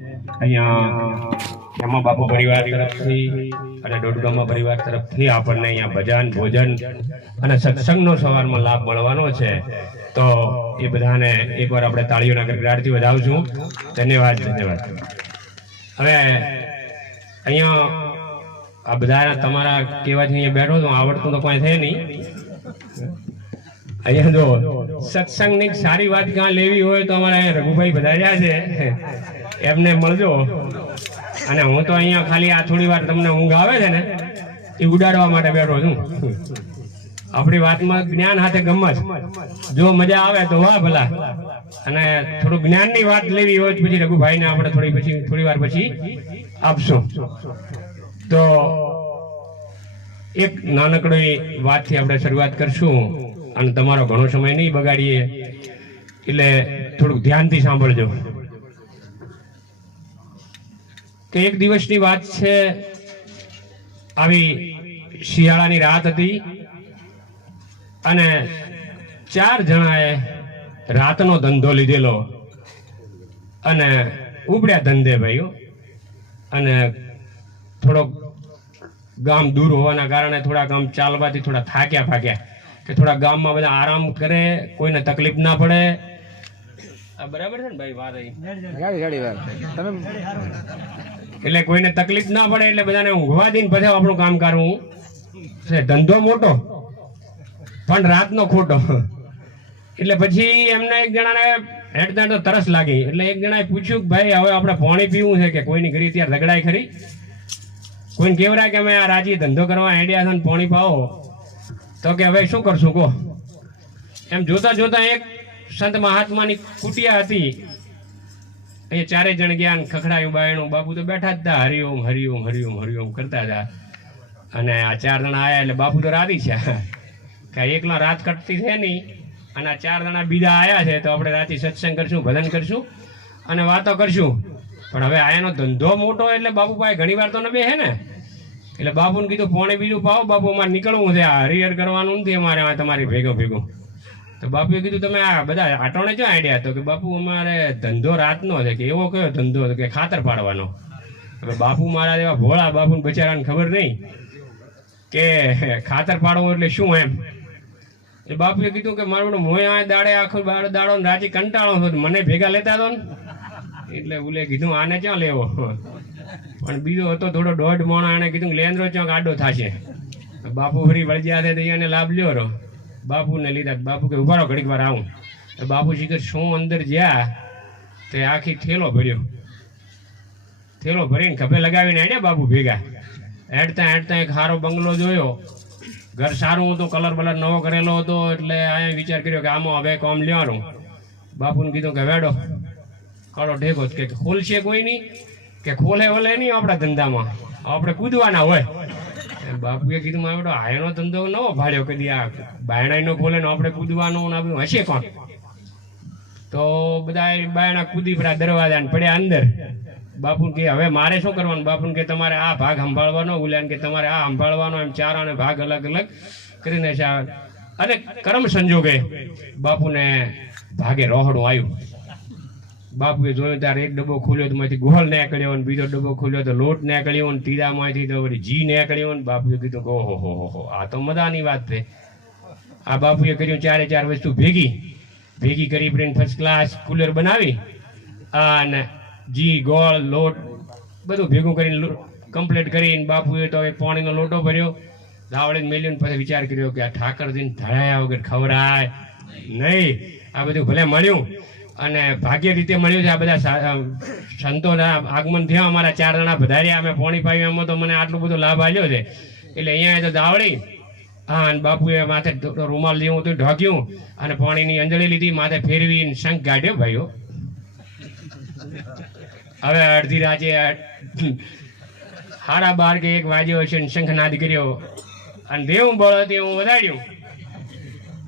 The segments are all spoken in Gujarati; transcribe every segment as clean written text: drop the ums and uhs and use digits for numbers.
અહીંયા હેમા બાપુ પરિવાર તરફથી અને દોડગામા પરિવાર તરફથી આપણને અહીંયા ભજન ભોજન અને સત્સંગનો સવારમાં લાભ મળવાનો છે. તો એ બધાને એકવાર આપણે તાળીઓના ગડગડાટથી વધાવશું. ધન્યવાદ ધન્યવાદ. હવે અહીંયા આ બધા તમારા કહેવાથી અહીંયા બેઠો છું, આવડતું તો કોઈ છે નહીં. અહીંયા જો સત્સંગની સારી વાત ક્યાં લેવી હોય તો અમારા રઘુભાઈ બધા છે, એમને મળજો. અને હું તો અહીંયા ખાલી આ થોડી વાર તમને ઊંઘ આવે છે ને એ ઉડાડવા માટે બેઠો છું. આપણી વાતમાં જ્ઞાન સાથે ગમત, જો મજા આવે તો વાહ ભલા. અને થોડું જ્ઞાનની વાત લેવી હોય તો પછી રઘુભાઈને આપણે થોડી વાર પછી આપશું. તો એક નાનકડી વાતથી આપણે શરૂઆત કરશું અને તમારો ઘણો સમય નહીં બગાડીએ, એટલે થોડુંક ધ્યાનથી સાંભળજો. કે એક દિવસની વાત છે, આવી શિયાળાની રાત હતી અને 4 જણાએ રાતનો ધંધો લીધેલો અને ઉપડ્યા ધંધે ભાઈઓ. અને થોડોક ગામ દૂર હોવાના કારણે થોડાક આમ ચાલવાથી થોડા થાક્યા ફાક્યા કે થોડા ગામમાં બધા આરામ કરે, કોઈને તકલીફ ના પડે. બરાબર છે ને ભાઈ વાત? એટલે કોઈને તકલીફ ના પડે એટલે બધાને ઊંઘવા દઈને પછી આપણું કામ કરવું છે. ધંધો મોટો પણ રાતનો ખોટો. એટલે પછી એમને એક જણાને હેડતા તો તરસ લાગી. એટલે એક જણાએ પૂછ્યું કે ભાઈ હવે આપણે પાણી પીવું છે કે કોઈની ઘરે ત્યાં ઝઘડાય ખરી? કોઈને કેવરાય કે અમે આ રાજી ધંધો કરવા હેડ્યા છે ને પાણી પાવો? તો કે હવે શું કરશું કહો. એમ જોતા જોતા એક સંત મહાત્માની કુટિયા હતી, અહીંયા 4 જણ ગયા, ખખડાયું બાયણું. બાપુ તો બેઠા જ હતા, હરિઓમ હરિઓમ હરિઓમ હરિઓમ કરતા હતા. અને આ 4 જણા આયા એટલે બાપુ તો રાજી છે કે એકલા રાત કટતી છે નહીં, અને આ 4 જણા બીજા આયા છે તો આપણે રાતે સત્સંગ કરશું, ભજન કરશું અને વાતો કરશું. પણ હવે આયાનો ધંધો મોટો એટલે બાપુ પાસે ઘણી વાર તો ન બેહે ને. એટલે બાપુને કીધું પાણી બીજું પાવો બાપુ, અમારે નીકળવું છે, આ હરિહર કરવાનું નથી અમારે તમારી ભેગું. તો બાપુએ કીધું તમે આ બધા આટોણે ક્યાં આઈડિયા? તો કે બાપુ અમારે ધંધો રાતનો છે. કે એવો કયો ધંધો? કે ખાતર પાડવાનો. હવે બાપુ મારા જેવા ભોળા, બાપુને બચારાને ખબર નહીં કે ખાતર પાડવું એટલે શું એમ. એ બાપુએ કીધું કે મારું મોય આ દાડે આખો દાડો રાજી કંટાળો છો, મને ભેગા લેતા દો ને. એટલે ઓલે કીધું આને ક્યાં લેવો? પણ બીજો હતો થોડો 1.5 મોણા, આને કીધું લેન્દ્રો ચોક આડો થશે. બાપુ ફરી વળગ્યા છે તો એને લાભ લ્યો રો. બાપુને લીધા. બાપુ કે ઉભા રહો ઘડીક વાર આવું. તો બાપુ શીખર શું અંદર જ્યાં તે આખી થેલો ભરીને ખભે લગાવીને હેડ્યા બાપુ ભેગા. હેડતા એક સારો બંગલો જોયો, ઘર સારું હતું, કલર બલર નવો કરેલો હતો. એટલે અહીંયા વિચાર કર્યો કે આમાં હવે કોમ લેવાનું. બાપુને કીધું કે વેડો કાળો ઢેકો કે ખોલશે કોઈ નહીં, કે ખોલે વલે નહીં આપણા ધંધામાં, આપણે કૂદવાના હોય. બાપુએ કીધું મારો બેટો આયનો ધંધો નવો ભાડ્યો, કદી આ બાયણા નો ખોલે ને આપણે કૂદવાનું હશે કોણ? તો બધા બાયણા કૂદી પડા દરવાજા ને પડ્યા અંદર. બાપુ કે હવે મારે શું કરવાનું? બાપુ કે તમારે આ ભાગ સંભાળવાનો, ઉલ્યાન કે તમારે આ સંભાળવાનો. એમ 4 ભાગ અલગ અલગ કરીને છે. અને કર્મ સંજોગે બાપુને ભાગે રોહડું આવ્યું. બાપુએ જોયું ત્યારે એક ડબ્બો ખોલ્યો તો માંથી ગોળ નીકળ્યો, ને બીજો ડબ્બો ખોલ્યો તો લોટ નીકળ્યો, ને ત્રીજામાંથી તો વળી ઘી નીકળ્યો. ને બાપુએ કીધું કે ઓહો હો આ તો મજાની વાત છે. આ બાપુએ કર્યું 4 વસ્તુ ભેગી કરી ફર્સ્ટ ક્લાસ કુલર બનાવી, અને ઘી ગોળ લોટ બધું ભેગું કરીને કમ્પ્લીટ કરીને બાપુએ તો એક પાણીનો લોટો ભર્યો, ધાવડે મેલ્યો. પછી વિચાર કર્યો કે આ ઠાકરજીને ધરાયા વગર ખવડાય નહીં. આ બધું ભલે મળ્યું અને ભાગ્ય રીતે મળ્યું છે. આ બધા સંતોના આગમન થયા, અમારા 4 જણા વધાર્યા, અમે પાણી પાયું, એમાં તો મને આટલો બધો લાભ આવ્યો છે. એટલે અહીંયા તો દાવડી, હા, અને બાપુએ માથે રૂમાલ જેવું હતું ઢોક્યું અને પાણીની અંજળી લીધી, માથે ફેરવીને શંખ કાઢ્યો ભાઈઓ. હવે અડધી રાતે 12:30 કે 1 વાગ્યો હશે, શંખનાદ કર્યો અને દેવું બળ હતી હું વધાર્યું.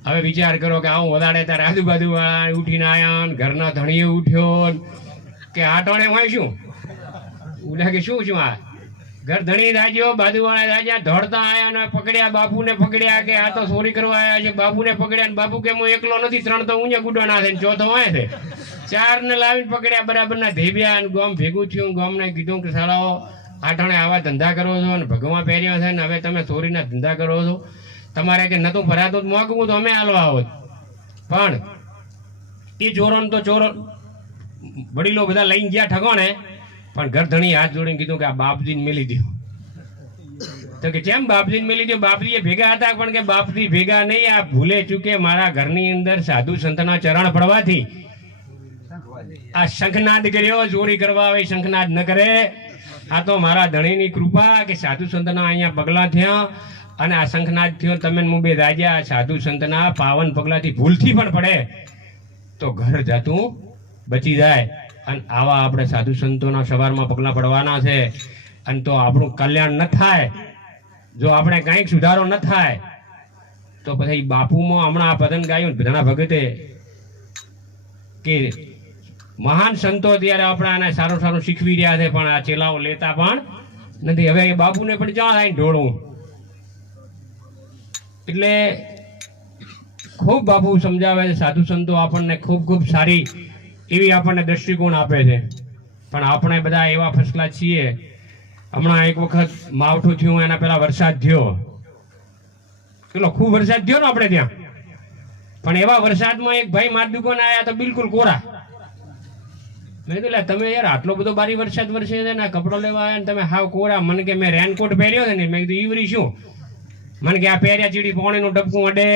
હવે વિચાર કરો કે આવું વધારે ત્યારે આજુબાજુ વાળા ઉઠીને આવ્યા, ઘરના ધણીએ ઉઠ્યો કે આટોણે હોય શું ઉડા કે શું આ ઘર ધણી રાજો બાજુવાળા રાજા દોડતા આયા અને પકડ્યા, બાપુને પકડ્યા કે આ તો ચોરી કરવા આવ્યા છે. બાપુને પકડ્યા ને બાપુ કે હું એકલો નથી, 3 તો ઊંચે ગુડો ના થાય, ચોથો હોય છે. 4 ને લાવીને પકડ્યા, બરાબરના ધેબ્યા અને ગામ ભેગું થયું. ગામને કીધું કે સાલાઓ આઠણે આવા ધંધા કરો છો અને ભગવા પહેર્યા છે ને હવે તમે ચોરીના ધંધા કરો છો. તમારે કે નતું ભરાતું મોકવું તો અમે હાલવા આવો. પણ એ ચોરોને તો ચોરો વડીલો બધા લઈને ગયા ઠગોને, પણ ઘર ધણી હાથ જોડીને કીધું કે આ બાપજીને મેલી દો. તો કે કેમ બાપજીને મેલી દો? બાપજી એ ભેગા હતા, પણ કે બાપજી ભેગા નહીં, આ ભૂલે ચૂકે મારા ઘરની અંદર સાધુ સંતના ચરણ પડવાથી આ શંખનાદ કર્યો. ચોરી કરવા આવે શંખનાદ ન કરે. આ તો મારા ધણીની કૃપા કે સાધુ સંતના અહીંયા પગલા થયા અને આ શંખનાદ થયો. તમે હું બે રાજા સાધુ સંતના પાવન પગલાથી ભૂલથી પણ પડે તો ઘર જાતું બચી જાય. અને આવા આપણે સાધુ સંતોના સવારમાં પગલા પડવાના છે. અને તો આપણું કલ્યાણ ન થાય, જો આપણે કંઈક સુધારો ન થાય તો પછી બાપુમાં હમણાં આ પદન ગાયું ભજણા ભગતે કે મહાન સંતો ત્યારે આપણે આને સારું સારું શીખવી રહ્યા છે, પણ આ ચેલાઓ લેતા પણ નથી. હવે એ બાપુને પણ ક્યાં આવીને ઢોળવું? એટલે ખૂબ બાપુ સમજાવે છે. સાધુ સંતો આપણને ખૂબ ખૂબ સારી એવી આપણને દ્રષ્ટિકોણ આપે છે. પણ આપણે બધા એવા ફસલા છીએ. હમણાં એક વખત માવઠું થયું, એના પહેલા વરસાદ થયો, પેલો ખૂબ વરસાદ થયો ને આપણે ત્યાં. પણ એવા વરસાદમાં એક ભાઈ મારી દુકાને આવ્યા તો બિલકુલ કોરા. મેં કીધું તમે યાર આટલો બધો ભારી વરસાદ વરસે છે ને કપડો લેવા આવ્યા ને તમે હાવ કોરા. મને કે મેં રેનકોટ પહેર્યો છે ને. મેં કીધું ઈવરી શું? મને કે આ પહેર્યા ચીડી પાણીનું ડબકું અડે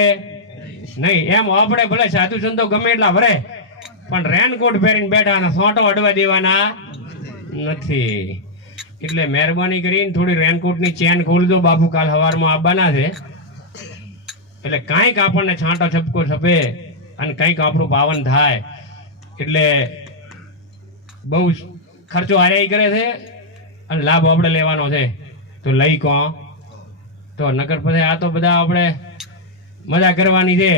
નહીં. એમ આપણે ભલે સાધુ સંતો ગમે એટલા ભરે, પણ રેનકોટ પહેરીને બેઠા ને સોંટો અડવા દેવાના નથી. એટલે મહેરબાની કરીને થોડી રેનકોટની ચેન ખોલજો. બાપુ કાલ સવારમાં આવવાના છે, એટલે કાંઈક આપણને છાંટો છપકો છપે અને કંઈક આપણું પાવન થાય. એટલે બહુ ખર્ચો હાર્યા કરે છે અને લાભ આપણે લેવાનો છે. તો લઈ કો તો નકર પછી આ તો બધા આપણે મજા કરવાની છે.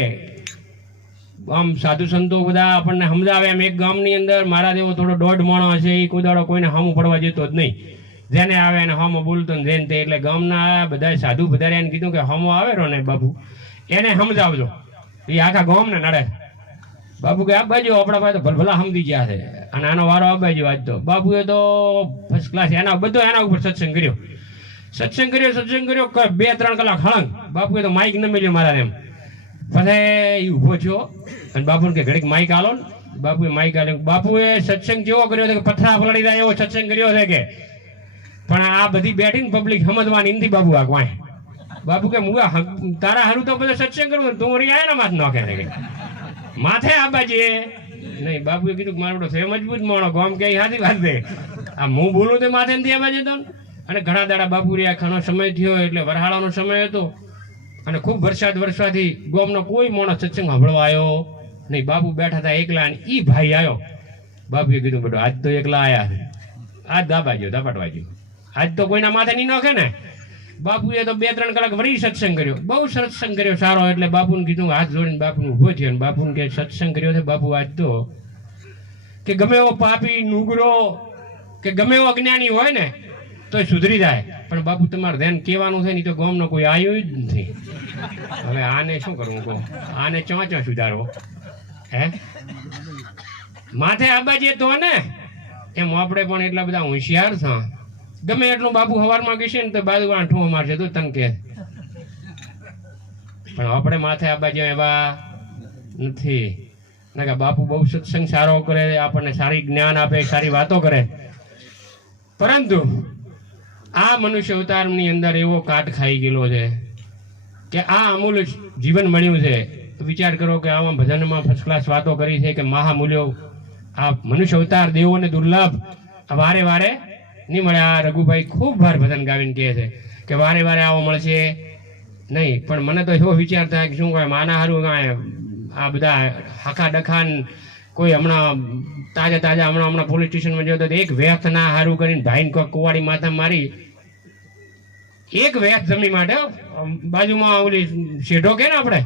આમ સાધુ સંતો બધા આપણને સમજાવે. એમ એક ગામની અંદર મારા જેવો થોડો દોઢ માણસ છે, એ કોઈ દાડો કોઈને હામું પડવા જતો જ નહીં. જેને આવે એને હામો બોલતો ને જેને તે. એટલે ગામના બધા સાધુ બધા એને કીધું કે હામો આવે રો ને બાપુ એને સમજાવજો, એ આખા ગામને નડે. બાપુ કે આ બાજુ આપણા પાસે તો ભલભલા સમજી ગયા છે અને આનો વારો આ બાજુ. આજ તો બાપુએ તો ફર્સ્ટ ક્લાસ એના બધો એના ઉપર સત્સંગ કર્યો. સત્સંગ કર્યો 2-3 કલાક હળંગ. બાપુએ તો માઇક ન મળ્યો મારા એમ. પછી એ ઊભો થયો અને બાપુને કે ઘડીક માઇક આલો ને. બાપુએ માઇક આલ્યો. બાપુએ સત્સંગ કેવો કર્યો છે કે પથરા પલળી જાય એવો સત્સંગ કર્યો છે કે. પણ આ બધી બેઠીને પબ્લિક સમજવાની નથી. બાપુ આ વાય બાપુ કે મુગા તારા હારું તો બધો સત્સંગ કરવું, તું વળી આયા ને માથ નાખે છે માથે આ બાજે નહીં. બાપુએ કીધું કે મારો છે મજબૂત માણો ગામ કે હાથી વાત દે. આ હું બોલું તો માથે નથી આ બાજે તો. અને ઘણા દાડા બાપુ રહ્યા, ઘણો સમય થયો એટલે વરહાળાનો સમય હતો અને ખૂબ વરસાદ વરસવાથી ગામનો કોઈ માણસ સત્સંગ સાંભળવા આવ્યો નહીં. બાપુ બેઠા હતા એકલા અને ઈ ભાઈ આવ્યો. બાપુએ કીધું બેટો આજ તો એકલા આવ્યા છે, આજ દાબાજો દાપાટવા ગયો, આજ તો કોઈના માથે નહીં નાખે ને. બાપુએ તો 2-3 કલાક વળી સત્સંગ કર્યો, બહુ સત્સંગ કર્યો સારો. એટલે બાપુને કીધું હાથ જોડીને બાપુને ઊભો થયો અને બાપુને કે સત્સંગ કર્યો છે બાપુ આજ તો કે ગમે એવો પાપી નુગરો કે ગમે એવો અજ્ઞાની હોય ને તો સુધરી જાય. પણ બાપુ તમારે ધ્યાન કહેવાનું છે ને, તો ગામનો કોઈ આવ્યો જ નથી. હવે આને શું કરવું કહો? આને ચોચો સુધારો હે માથે આબાજે તો ને. એમ આપણે પણ એટલા બધા હોશિયાર છે. ગમે એટલું બાપુ સવારમાં કહેશે ને તો બાજુ ઠું મારશે તો તને કે. પણ આપણે માથે આબાજે એવા નથી. ના કે બાપુ બહુ સત્સંગ સારો કરે, આપણને સારી જ્ઞાન આપે, સારી વાતો કરે. પરંતુ આ મનુષ્ય અવતારની અંદર એવો કાટ ખાઈ ગયેલો છે કે આ અમૂલ્ય જીવન મળ્યું છે. વિચાર કરો કે આમાં ભજનમાં ફર્સ્ટ ક્લાસ વાતો કરી છે કે મહામૂલ્યો આ મનુષ્ય અવતાર દેવોને દુર્લભ વારે વારે નહીં મળે. આ રઘુભાઈ ખૂબ વાર ભજન ગાવીને કહે છે કે વારે વારે આવો મળશે નહીં. પણ મને તો એવો વિચાર થાય કે શું કહે માના હારું આ બધા હાખા ડખાન કોઈ હમણાં તાજા હમણાં પોલીસ સ્ટેશનમાં જતો એક વ્યર્થ ના હારું કરીને ભાઈને કોઈ કુવાડી માથા મારી. એક વ્યર્થ જમી માટે બાજુમાં ઓલી શેઢો કે ને આપણે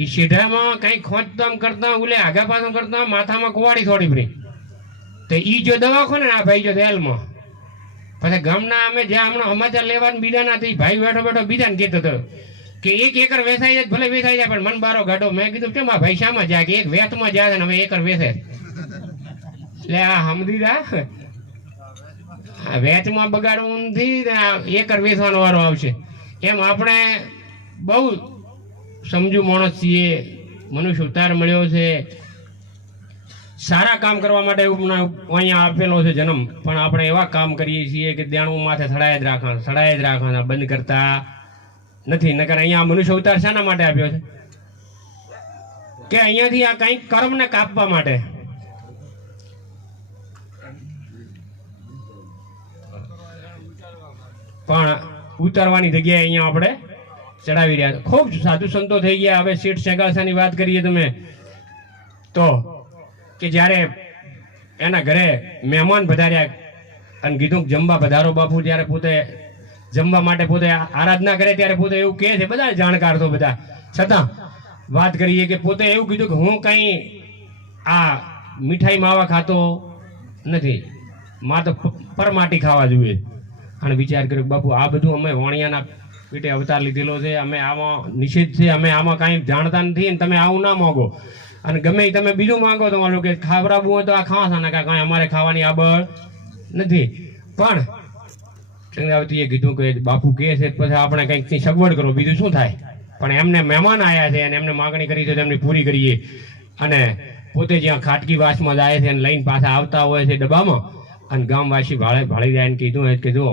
એ શેઢામાં કઈ ખોંચતામ કરતા ઓલે આગા પાછું કરતા માથામાં કુવાડી થોડી ફરી. તો ઈ જો દવાખો ને આ ભાઈ જો જેલમાં પછી ગામના અમે જ્યાં હમણાં સમાચાર લેવાનું બીજાના થી ભાઈ બેઠો બેઠો બીજાને કહેતો હતો કે 1 એકર વેચાઈ જાય ભલે વેચાઈ જાય પણ મન બારો ગાડો. મેં કીધું કેમ આ ભાઈ શામાં જાય કે એક વેચમાં જાય ને હવે એકર વેચે. એટલે આ સમજી જા વેચમાં બગાડવું નથી, એકર વેચવાનો વારો આવશે. એમ આપણે બહુ સમજુ માણસ છીએ, મનુષ્ય અવતાર મળ્યો છે, સારા કામ કરવા માટે અહીંયા આપેલો છે જન્મ, પણ આપણે એવા કામ કરીએ છીએ કે દેણું માથે સડાય જ રાખવાના બંધ કરતા નથી. નકર અહીંયા મનુષ્ય અવતાર શાના માટે આપ્યો છે કે અહીંયાથી આ કંઈક કર્મને કાપવા માટે. પણ ઉતારવાની જગ્યાએ અહીંયા આપણે ચડાવી રહ્યા. ખૂબ સાધુ સંતો થઈ ગયા. હવે શેઠ શેગાસાની વાત કરીએ તમે તો કે જ્યારે એના ઘરે મહેમાન પધાર્યા અને કીધું જમવા પધારો બાપુ, જ્યારે પોતે જમવા માટે પોતે આરાધના કરે ત્યારે પોતે એવું કહે છે, બધા જાણકાર તો બધા છતાં વાત કરીએ કે પોતે એવું કીધું કે હું કંઈ આ મીઠાઈ માવા ખાતો નથી, માં તો પરમાટી ખાવા જોઈએ. અને વિચાર કર્યો બાપુ આ બધું અમે વાણિયાના પેટે અવતાર લીધેલો છે, અમે આમાં નિષેધ છે, અમે આમાં કાંઈ જાણતા નથી ને તમે આવું ના માગો. અને ગમે તમે બીજું માંગો તો માનો કે ખાવડાવવું હોય તો આ ખાવા ને કાંઈ અમારે ખાવાની આબળ નથી. પણ ચંદ્રાવતીએ કીધું કે બાપુ કહે છે પછી આપણે કંઈક સગવડ કરો, બીજું શું થાય. પણ એમને મહેમાન આવ્યા છે અને એમને માગણી કરી છે તો એમની પૂરી કરીએ. અને પોતે જ્યાં ખાટકી વાસમાં જાય છે અને લઈને પાછા આવતા હોય છે ડબ્બામાં, અને ગામવાસી ભાળી જાય ને કીધું કે જો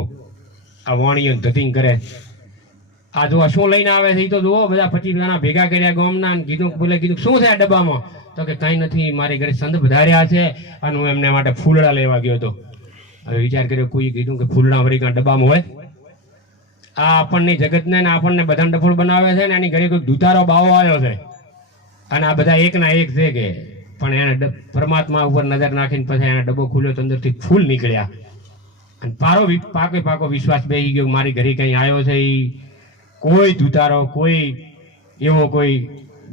આ વાણીઓ ધતિંગ કરે, આ જો શું લઈને આવે છે એ તો જુઓ. બધા 25 જણા ભેગા કર્યા ગામના, કીધું બોલે કીધું શું છે આ ડબ્બામાં? તો કે કંઈ નથી, મારી ઘરે સંત વધાર્યા છે અને હું એમને માટે ફૂલડા લેવા ગયો હતો. હવે વિચાર કર્યો કોઈ કીધું કે ફૂલડા વળી કાં ડબ્બામાં હોય? આ આપણને જગતને ને આપણને બધાને ડફોળ બનાવે છે ને એની ઘરે કોઈ દુતારો બાવો આવ્યો છે અને આ બધા એકના એક છે કે. પણ એને પરમાત્મા ઉપર નજર નાખીને પછી એને ડબ્બો ખુલ્યો તો અંદરથી ફૂલ નીકળ્યા અને પાકો વિશ્વાસ બેસી ગયો મારી ઘરે કંઈ આવ્યો છે એ કોઈ દુતારો કોઈ એવો કોઈ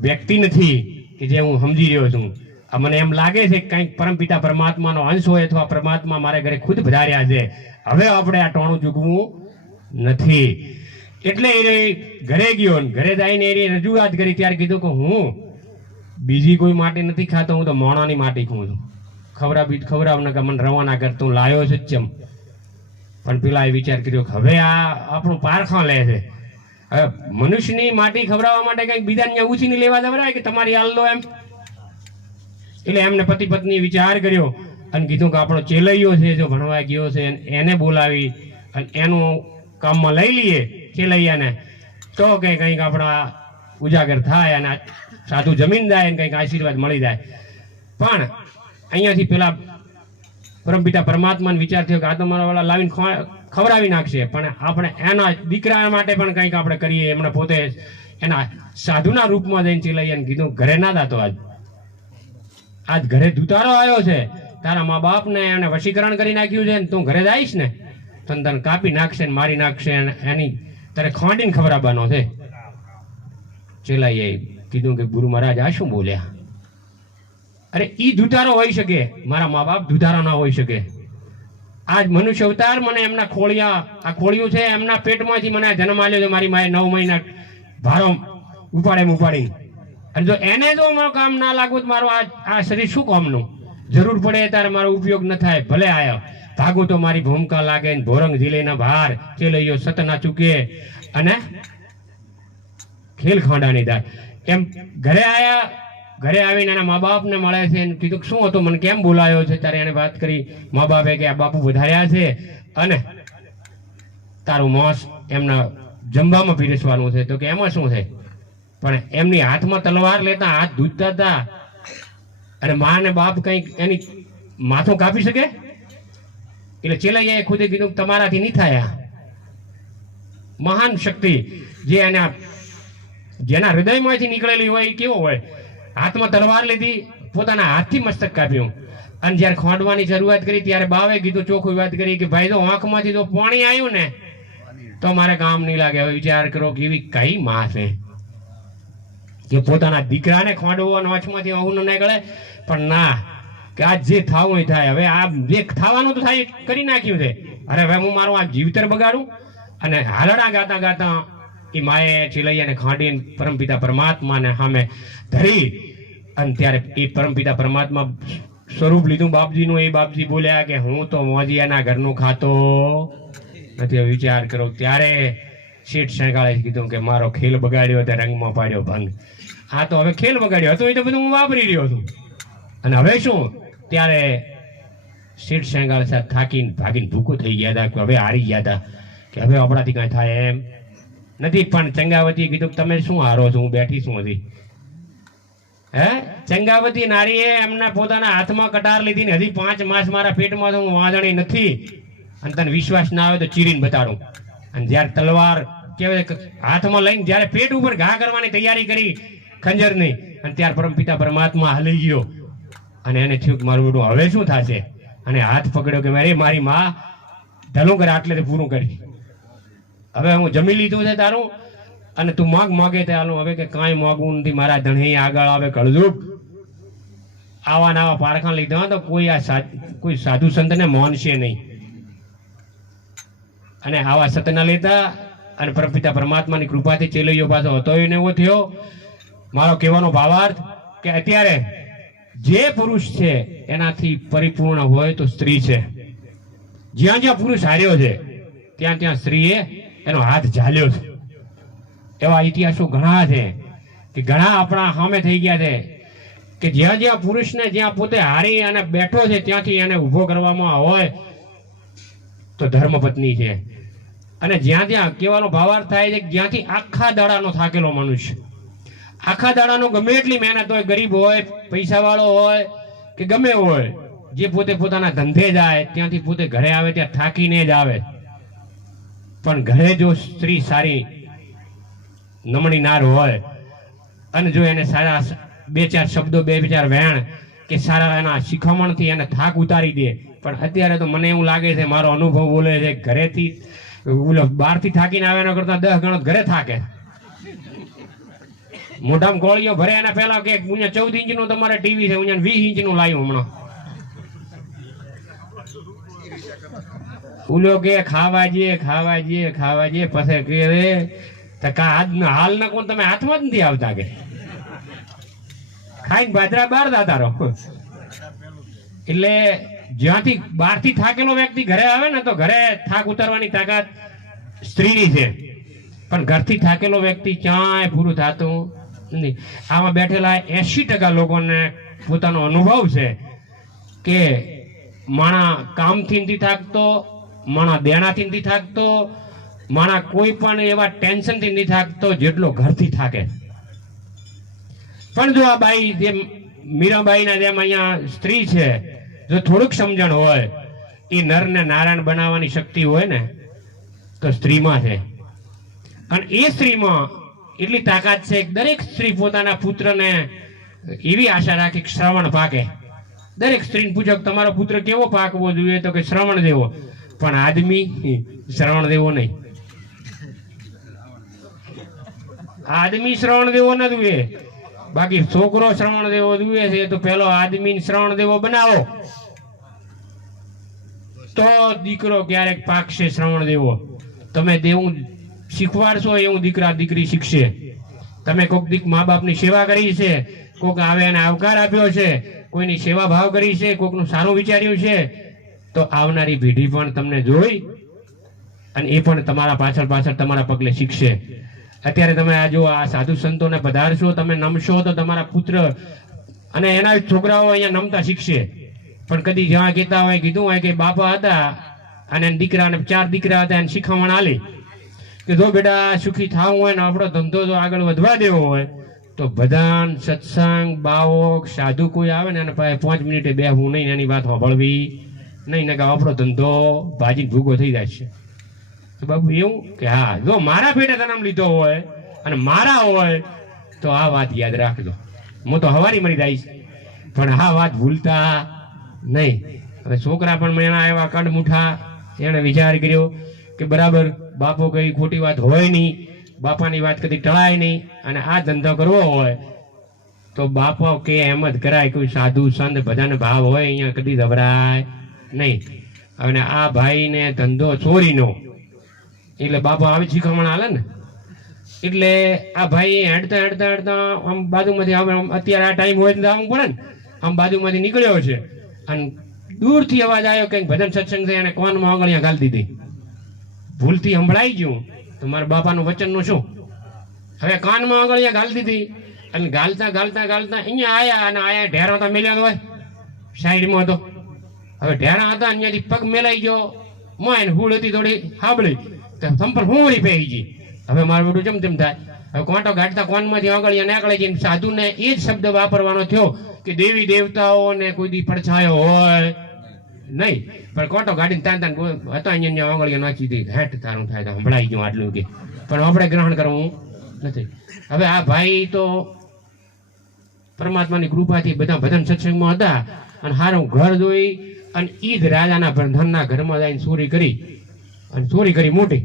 વ્યક્તિ નથી કે જે હું સમજી રહ્યો છું. આ મને એમ લાગે છે કે કંઈક પરમપિતા પરમાત્માનો અંશ હોય અથવા પરમાત્મા મારા ઘરે ખુદ પધાર્યા છે. હવે આપણે આ ટોણું ચૂકવું નથી. એટલે એ ઘરે ગયો, ઘરે જઈને એ રજૂઆત કરી. ત્યારે કીધું કે હું બીજી કોઈ માટી નથી ખાતો, હું તો મોણાની માટી ખાઉં છું. ખવડાવને કે મને રવાના કરતો હું લાયો છું ચમ. પણ પેલા એ વિચાર કર્યો કે હવે આ આપણું પારખા લે છે. હવે મનુષ્યની માટી ખવડાવવા માટે કંઈક બીજાને ઉછીની લેવા જવરાય કે તમારી હાલ લો એમ. એટલે એમને પતિ પત્ની વિચાર કર્યો અને કીધું કે આપણો ચેલૈયો છે જો ભણવા ગયો છે એને બોલાવી અને એનું કામમાં લઈ લઈએ ચેલૈયાને, તો કે કંઈક આપણા ઉજાગર થાય અને સાધુ જમીન જાય અને કંઈક આશીર્વાદ મળી જાય. પણ અહીંયાથી પેલા પરમપિતા પરમાત્માને વિચાર થયો કે આ તો મારા વાળા લાવીને ખવડાવી નાખશે, પણ આપણે એના દીકરા માટે પણ કંઈક આપણે કરીએ. એમણે પોતે એના સાધુના રૂપમાં જઈને ચેલૈયાને કીધું ઘરે ના દાતો આજ ઘરે દુતારો આવ્યો છે, તારા મા બાપને એને વશીકરણ કરી નાખ્યું છે ને તું ઘરે જઈશ ને તને કાપી નાખશે ને મારી નાખશે એની તારે ખોંડીને ખવડાવવાનો છે. ચેલાઈએ કીધું કે ગુરુ મહારાજ આ શું બોલ્યા? અરે ઈ દુતારો હોઈ શકે, મારા મા બાપ દુતારો ના હોઈ શકે. આજ મનુષ્ય અવતાર મને એમના ખોળિયું છે એમના પેટમાંથી મને જન્મ આલ્યો છે. મારી માએ 9 મહિના ભારો ઉપાડી અને જો એને જો મારું કામ ના લાગવું તો મારું આ શરીર શું કામનું? જરૂર પડે ત્યારે મારો ઉપયોગ ન થાય. ભલે આયો ભાગું તો મારી ભૂમિકા લાગે ને ભોરંગ જીલેના ભાર ચેલૈયો સત ના ચૂકે અને ખેલ ખાંડાની દાર. એમ ઘરે આયા, ઘરે આવીને એના મા બાપને મળે છે. કીધું શું હતું, મને કેમ બોલાયો છે? ત્યારે એને વાત કરી મા બાપે કે આ બાપુ વધાર્યા છે અને તારું માંસ એમના જમવામાં પીરસવાનું છે. તો કે એમાં શું છે? પણ એમની હાથમાં તલવાર લેતા હાથ ધૂજતા હતા અને મા ને બાપ કંઈક એની માથું કાપી શકે? એટલે ચેલૈયાએ ખુદે કીધું તમારાથી નહીં થાય. મહાન શક્તિ જે એના જેના હૃદયમાંથી નીકળેલી હોય એ કેવો હોય? હાથમાં તલવાર લીધી, પોતાના હાથથી મસ્તક કાપ્યું અને જ્યારે ખોંડવાની શરૂઆત કરી ત્યારે બાવે કીધું, ચોખ્ખી વાત કરી કે ભાઈ જો આંખમાંથી જો પાણી આવ્યું ને તો મારે કામ નહીં લાગે. હવે વિચાર કરો કે એવી કઈ માં છે કે પોતાના દીકરાને ખોંડવો અને આંખમાંથી આવું ન નીકળે. પણ ના, કે આ જે થવું થાય, હવે આ જે થવાનું તો થાય કરી નાખ્યું છે. અરે હવે હું મારું આ જીવતર બગાડું? અને હાલડા ગાતા ગાતા એ માએ ચીલૈયાને ખાંડીને પરમપિતા પરમાત્માને સામે ધરી અને ત્યારે એ પરમપિતા પરમાત્મા સ્વરૂપ લીધું બાપજીનું. એ બાપજી બોલ્યા કે હું તો મોજીયાના ઘરનું ખાતો નથી. વિચાર કરો. ત્યારે શેઠ શેગાળે કીધું કે મારો ખેલ બગાડ્યો તે રંગમાં પાડ્યો ભંગ. આ તો હવે ખેલ બગાડ્યો હતો, એ તો બધું હું વાપરી રહ્યો છું. અને હવે શું? ત્યારે શેઠ શેગાળ સાહેબ થાકીને ભાગીને ભૂકો થઈ ગયા હતા કે હવે હારી ગયા હતા કે હવે આપણાથી કાંઈ થાય એમ નથી. પણ ચંગાવતીએ કીધું તમે શું હારો છો, હું બેઠી શું હતી? હે ચંગાવતી નારીએ એમના પોતાના હાથમાં કટાર લીધી ને હજી 5 માસ મારા પેટમાં તો હું વાંધણી નથી. અને તને વિશ્વાસ ના આવે તો ચીરીને બતાડું. અને જ્યારે તલવાર કહેવાય હાથમાં લઈને જ્યારે પેટ ઉપર ઘા કરવાની તૈયારી કરી ખંજરની, અને ત્યાર પરમપિતા પરમાત્મા હલી ગયો અને એને થયું કે મારું બેટું હવે શું થશે? અને હાથ પકડ્યો કે મારી માં ધલું કરે આટલે પૂરું કરી. હવે હું જમી લીધું છે તારું, અને તું માગે તે હાલું. હવે કે કાંઈ માગવું નથી, મારા ધણી આગળ આવે કળજુગ. આવા નવા પારખા લીધા તો કોઈ સાધુ સંતને માનશે નહીં. અને આવા સતના લેતા અને પરમપિતા પરમાત્માની કૃપાથી ચેલૈયો પાછો હતો એને એવો થયો. મારો કહેવાનો ભાવાર્થ કે અત્યારે જે પુરુષ છે એનાથી પરિપૂર્ણ હોય તો સ્ત્રી છે. જ્યાં જ્યાં પુરુષ હાર્યો છે ત્યાં ત્યાં સ્ત્રીએ એનો હાથ ઝાલ્યો છે. એવા ઇતિહાસો ઘણા છે કે ઘણા આપણા સામે થઈ ગયા છે કે જ્યાં જ્યાં પુરુષને જ્યાં પોતે હારી અને બેઠો છે ત્યાંથી એને ઊભો કરવામાં હોય તો ધર્મપત્ની છે. અને જ્યાં ત્યાં કહેવાનો ભાવાર્થ થાય છે જ્યાંથી આખા દાડાનો થાકેલો મનુષ્ય, આખા દાડાનો ગમે એટલી મહેનત હોય, ગરીબ હોય, પૈસાવાળો હોય કે ગમે હોય, જે પોતે પોતાના ધંધે જાય ત્યાંથી પોતે ઘરે આવે ત્યાં થાકીને જ આવે. પણ ઘરે જો સ્ત્રી સારી નમણી નાર હોય અને જો એને સારા 2-4 શબ્દો 2-4 વેણ કે સારા એના શિખામણથી એને થાક ઉતારી દે. પણ અત્યારે તો મને એવું લાગે છે, મારો અનુભવ બોલે છે, ઘરેથી બહારથી થાકીને આવે એના કરતા 10 ગણો ઘરે થાકે. મોઢામાં ગોળીઓ ભરે એના પહેલા કે 14 ઇંચનું તમારે ટીવી છે, 20 ઇંચનું લાવ્યું હમણાં. ઉલો કે ખાવા જઈએ પછી કે હાલ ના કોણ તમે હાથમાં જ નથી આવતા કે ખાઈને બાજરા બહાર દાતા રહો. એટલે જ્યાંથી બહારથી થાકેલો વ્યક્તિ ઘરે આવે ને તો ઘરે થાક ઉતારવાની તાકાત સ્ત્રીની છે. પણ ઘરથી થાકેલો વ્યક્તિ ક્યાંય પૂરું થતું નથી. આમાં બેઠેલા 80% લોકોને પોતાનો અનુભવ છે કે માણા કામથી નથી થાકતો, માણા દેણાથી નથી થાકતો, માણા કોઈ પણ એવા ટેન્શનથી નથી થાકતો જેટલો ઘરથી થાકે. પણ જો આ બાઈ જેમ મીરાબાઈના જેમ અહીંયા સ્ત્રી છે, જો થોડુંક સમજણ હોય, એ નરને નારાયણ બનાવવાની શક્તિ હોય ને તો સ્ત્રીમાં છે. અને એ સ્ત્રીમાં એટલી તાકાત છે કે દરેક સ્ત્રી પોતાના પુત્રને એવી આશા રાખે કે શ્રવણ પાકે. દરેક સ્ત્રીને પૂછો કે તમારો પુત્ર કેવો પાકવો જોઈએ તો કે શ્રવણ દેવો. પણ આદમી શ્રવણ દેવો નહીં. આદમી શ્રવણ દેવો ન જોઈએ, બાકી છોકરો શ્રવણ દેવો જોઈએ છે. તો પેલો આદમી શ્રવણ દેવો બનાવો તો દીકરો ક્યારેક પાકશે. શ્રવણ દેવો તમે દેવું શીખવાડશો એવું દીકરા દીકરી શીખશે. તમે કોઈક દીક મા બાપની સેવા કરી છે, કોઈક આવે એને આવકાર આપ્યો છે, કોઈની સેવા ભાવ કરી છે, કોઈકનું સારું વિચાર્યું છે, તો આવનારી પેઢી પણ તમને જોઈ અને એ પણ તમારા પાછળ તમારા પગલે શીખશે. અત્યારે તમે આ જો આ સાધુ સંતોને પધારશો, તમે નમશો તો તમારા પુત્ર અને એના છોકરાઓ અહીંયા નમતા શીખશે. પણ કદી જ્યાં કહેતા હોય કીધું હોય કે બાપા હતા અને દીકરા અને 4 દીકરા હતા એને શીખવણ આલી કે જો બેટા સુખી થવું હોય ને આપણો ધંધો જો આગળ વધવા દેવો હોય તો ભજન સત્સંગ બાવો સાધુ કોઈ આવે ને એને 5 મિનિટે બેહવું નહીં, એની વાત સાંભળવી નહીં, ને કે આપણો ધંધો ભાજી ભૂગો થઈ જાય છે. તો બાબુ એવું કે હા, જો મારા પેટે જન્મ લીધો હોય અને મારા હોય તો આ વાત યાદ રાખજો. હું તો હવારી મરી જઈશ પણ આ વાત ભૂલતા નહીં. હવે છોકરા પણ એના એવા કડમુઠા, એને વિચાર કર્યો કે બરાબર બાપો કઈ ખોટી વાત હોય નહીં, બાપાની વાત કદી ટળાય નહીં, અને આ ધંધો કરવો હોય તો બાપો કે એમ જ કરાય. કોઈ સાધુ સંત ભજન ભાવ હોય અહીંયા કદી ગભરાય નહીં. અને આ ભાઈને ધંધો ચોરીનો, એટલે બાપા આવી શીખમણ હાલે ને, એટલે આ ભાઈ હેડતા હેડતા હેડતા આમ બાજુમાંથી આમ અત્યારે આ ટાઈમ હોય તો આવવું પડે ને, આમ બાજુમાંથી નીકળ્યો છે અને દૂરથી અવાજ આવ્યો કે ભજન સત્સંગ છે અને કોનમાં આંગળીਆਂ ગાલી દીધી. ભૂલથી સંભળાઈ ગયું તો મારા બાપાનું વચનનું શું? હવે કાનમાં આંગળીਆਂ ગાલી દીધી અને ગાલતા ગાલતા ગાલતા અહીંયા આયા અને આયા ઢેરા તો મેલ્યા હોય સાઈડમાં હતો. હવે ઢેરા હતા અહીંયાથી પગ મેલાઈ ગયો, મોય હુળ હતી થોડી હાબળી તો સંપર્ક હુંળી પહેરી ગઈ. હવે મારું બેટું જેમ તેમ થાય. હવે કોંટો ગાડતા કોનમાંથી આંગળીਆਂ નીકળે છે. સાધુને એ જ શબ્દ વાપરવાનો થયો કે દેવી દેવતાઓને કોઈ દી પડછાયો હોય નહીં, પણ કોટો ગાડીને તાન તાન હતો અહીંયા આંગળીઓ નાખી દીધી. હેઠ તારું થાય તો સંભળાઈ ગયું આટલું કે, પણ આપણે ગ્રહણ કરવું નથી. હવે આ ભાઈ તો પરમાત્માની કૃપાથી બધા ભજન સત્સંગમાં હતા અને સારું ઘર જોઈ અને ઈ જ રાજાના ધનના ઘરમાં જઈને ચોરી કરી અને ચોરી કરી મોટી.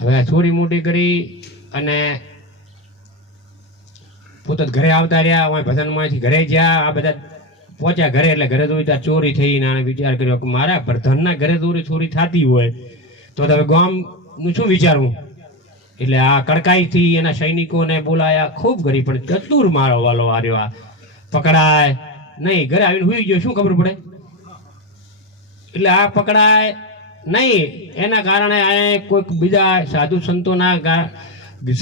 હવે આ ચોરી મોટી કરી અને પોતે ઘરે આવતા રહ્યા, ભજનમાંથી ઘરે ગયા, આ બધા પહોંચ્યા ઘરે એટલે ઘરે જોઈ ત્યાં ચોરી થઈ ને વિચાર કર્યો કે મારા પ્રધાનના ઘરે ચોરી થતી હોય તો હવે ગામનું શું વિચારવું. એટલે આ કડકાઈથી એના સૈનિકોને બોલાયા, ખૂબ ગરી પણ ચતુર મારો વાલો આવ્યો, આ પકડાય નહીં. ઘરે આવીને હુઈ ગયો, શું ખબર પડે? એટલે આ પકડાય નહીં એના કારણે આ કોઈક બીજા સાધુ સંતોના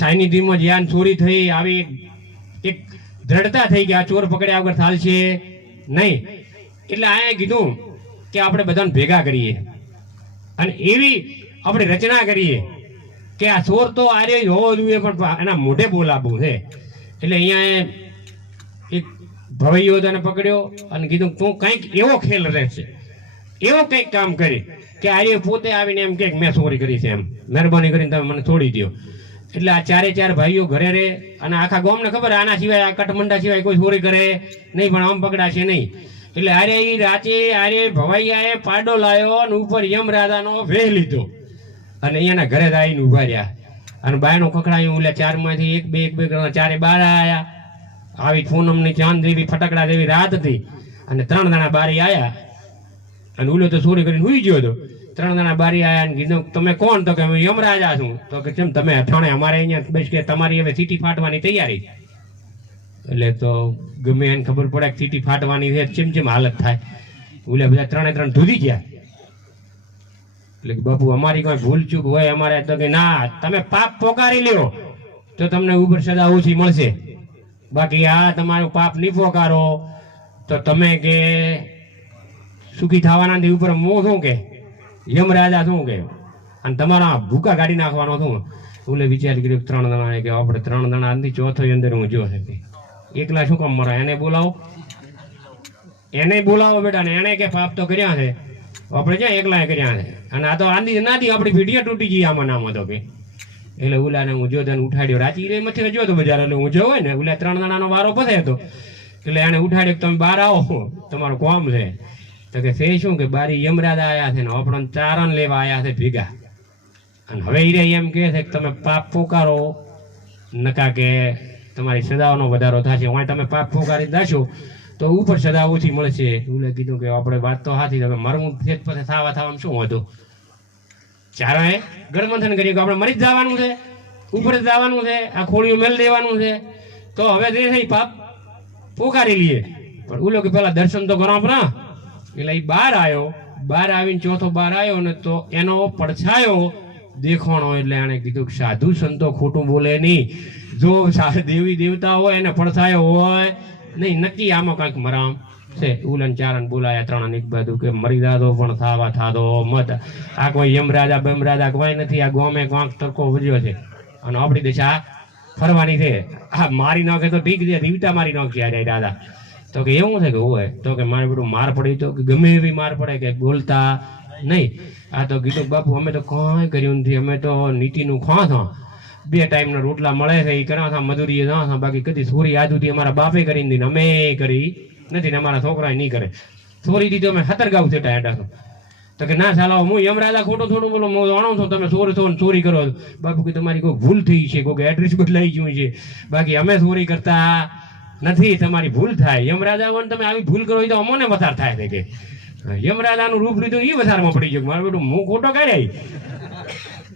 સાનિધ્યમાં જ્યાં ચોરી થઈ આવી એક દ્રઢતા થઈ ગયા ચોર પકડ્યા વગર ચાલશે નહીં. એટલે આ કીધું કે આપણે બધાને ભેગા કરીએ અને એવી આપણે રચના કરીએ કે આ ચોર તો આરે હોવો જોઈએ પણ એના મોઢે બોલાવવું છે. એટલે અહીંયા એક ભવૈયો તને પકડ્યો અને કીધું તું કંઈક એવો ખેલ રહેશે, એવો કંઈક કામ કરી કે આર્ય પોતે આવીને એમ કે મેં ચોરી કરી છે, એમ મહેરબાની કરીને તમે મને છોડી દો. એટલે આ ચારે ચાર ભાઈઓ ઘરે રહે અને આખા ગામને ખબર આના સિવાય આ કઠમંડા સિવાય કોઈ ચોરી કરે નહીં, પણ આમ પકડાશે નહીં. એટલે આરે એ રાતે આરે ભવાઈયાએ પાડો લાવ્યો અને ઉપર યમરાજાનો વેહ લીધો અને અહીંયાના ઘરે આવીને ઉભા રહ્યા અને બાયનું ખખડાયું. એટલે ચારમાંથી એક બે ચારે બાર આવ્યા. આવી પૂનમની ચાંદ જેવી ફટકડા જેવી રાત હતી અને 3 જણા બારી આવ્યા અને ઉલો તો ચોરી કરીને હુઈ ગયો હતો. 3 જણા બારી આવ્યા અને કીધું તમે કોણ? તો કે હું યમરાજા છું. તો કે કેમ તમે અઠાણે અમારે અહીંયા બસ કે તમારી હવે સીટી ફાટવાની તૈયારી. એટલે તો ગમે એને ખબર પડે કે સીટી ફાટવાની છે, ચીમ હાલત થાય. ઓલે બધા 3 ધૂધી ગયા. એટલે બાપુ અમારી કોઈ ભૂલ ચૂક હોય અમારે તો કે ના, તમે પાપ પોકારી લ્યો તો તમને ઉપર સજા ઓછી મળશે, બાકી આ તમારું પાપ નહીં પોકારો તો તમે કે સુખી થવાના ઉપર મો શું કે યમરાજા શું કે અને તમારા ભૂકા કાઢી નાખવાનો શું. ઓલે વિચાર કર્યો 3 જણા કે આપણે 3 જણા અંદી ચોથો અંદર હું જો છે, એકલા શું કામ મરા? એને બોલાવો, એને બોલાવો બેટા ને. એને કે પાપ તો કર્યા છે, આપણે ક્યાં એકલા કર્યા છે અને આ તો આંધી નાથી આપણી ભીડિયા તૂટી ગઈ આમાં નામ હતો કે. એટલે ઓલાને હું જો તને ઉઠાડ્યો, રાચી રે મથે જો તો બજાર. એટલે હું જો હોય ને ઓલા 3 જણાનો વારો પસે હતો એટલે એને ઉઠાડ્યો તમે બહાર આવો, તમારું કામ છે. તો કે છે શું કે બારી યમરાજા આવ્યા છે ને આપણને ચારણ લેવા આવ્યા છે ભેગા અને હવે હીરે એમ કહે છે કે તમે પાપ પોકારો નકા કે તમારી સજાનો વધારો થશે. હું તમે પાપ પોકારી દાશો તો ઉપર સજા ઓછી મળશે. ઓલે કીધું કે આપણે વાત તો સાચી છે, મરવું છે પછી થવામાં શું હતું. ચારાએ ગળમંથન કર્યું કે આપણે મરી જ જવાનું છે, ઉપર જ જવાનું છે, આ ખોળીઓ મેલ દેવાનું છે, તો હવે જે છે પાપ પોકારી લઈએ. પણ ઓલો કે પેલા દર્શન તો કરો આપણા. એટલે એ બહાર આવ્યો, બહાર આવીને ચોથો બહાર આવ્યો ને તો એનો પડછાયો દેખાણો. એટલે એને કીધું કે સાધુ સંતો ખોટું બોલે નહીં, જો દેવી દેવતા હોય એને પડછાયો હોય નહીં, નક્કી આમાં કાંઈક મરામ છે. ઉલન ચારણ બોલાયા 3 એક બાજુ કે મરી દાદો પણ થાવા થાદો મત. આ કોઈ યમરાજા બમરાજા કોઈ નથી, આ ગોમે કાંક તરકો વધ્યો છે અને આપણી દિશા ફરવાની છે. આ મારી નાખે તો ઠીક છે, દીવતા મારી નાખશે આ દાદા. તો કે એવું છે કે હોય તો કે મારે બધું માર પડી તો કે ગમે એવી માર પડે કે બોલતા નહીં. આ તો કીધું બાપુ અમે તો કાંઈ કર્યું નથી, અમે તો નીતિનું ખા થા, 2 ટાઈમના રોટલા મળે છે એ કરવા થા, મજૂરીએ ના થા, બાકી કદી ચોરી આજ સુધી અમારા બાપે કરી નથી, અમે કરી નથી ને અમારા છોકરા નહીં કરે. ચોરી દીધી અમે 17 ગાઉ થતા હેઠા. તો કે ના ચાલો હું યમરાજા ખોટું થોડું બોલો, હું જાણું છું તમે ચોરી છો ને ચોરી કરો. બાપુ કે તમારી કોઈ ભૂલ થઈ છે, કોઈ એડ્રેસ બદલાઈ ગયું છે, બાકી અમે ચોરી કરતા નથી, તમારી ભૂલ થાય. યમરાજા તમે આવી ભૂલ કરો તો અમોને વધાર થાય છે કે યમરાજાનું રૂપ લીધું એ વધારમાં પડી ગયું મારું બેટું હું ખોટો કરે.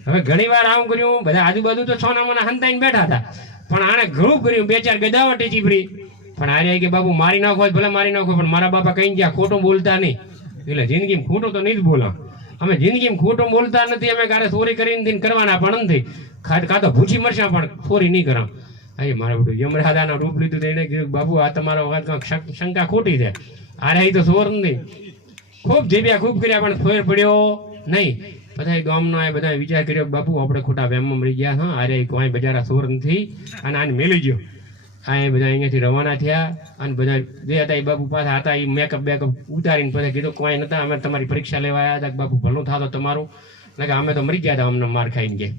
હવે ઘણી વાર આવું કર્યું, બધા આજુબાજુ તો સોનામાના હંતાઈને બેઠા હતા, પણ આને ઘણું કર્યું, બે ચાર ગદાવટી ચીપરી. પણ આરે કે બાપુ મારી નાખો ભલે મારી નાખો, પણ મારા બાપા કઈ ગયા ખોટું બોલતા નહીં. એટલે જિંદગીમાં ખોટું તો નહીં જ બોલા. અમે જિંદગીમાં ખોટું બોલતા નથી. અમે કારે ચોરી કરીને કરવાના પણ નથી, કાં તો ભૂચી મરશા પણ ચોરી નહીં કરા. અહીં મારા બધું યમરાજાના રૂપ લીધું એને કીધું બાપુ આ તમારો વાત કાંઈક શંકા ખોટી છે. આરે અહીં તો ચોર નથી. ખૂબ જીવ્યા ખૂબ કર્યા પણ ફેર પડ્યો નહીં. બધા ગામનો એ બધા વિચાર કર્યો બાપુ આપણે ખોટા વેમમાં મરી ગયા. હા અરે કોઈ બજારા ચોર નથી અને આને મેલી ગયો. આ બધા અહીંયાથી રવાના થયા અને બધા જે હતા એ બાપુ પાછા હતા એ મેકઅપ બેકઅપ ઉતારીને પછી કીધું કોઈ નતા, અમે તમારી પરીક્ષા લેવા આવ્યા હતા, બાપુ ભલું થતો તમારું. કે અમે તો મરી ગયા હતા અમને માર ખાઈને ગયા,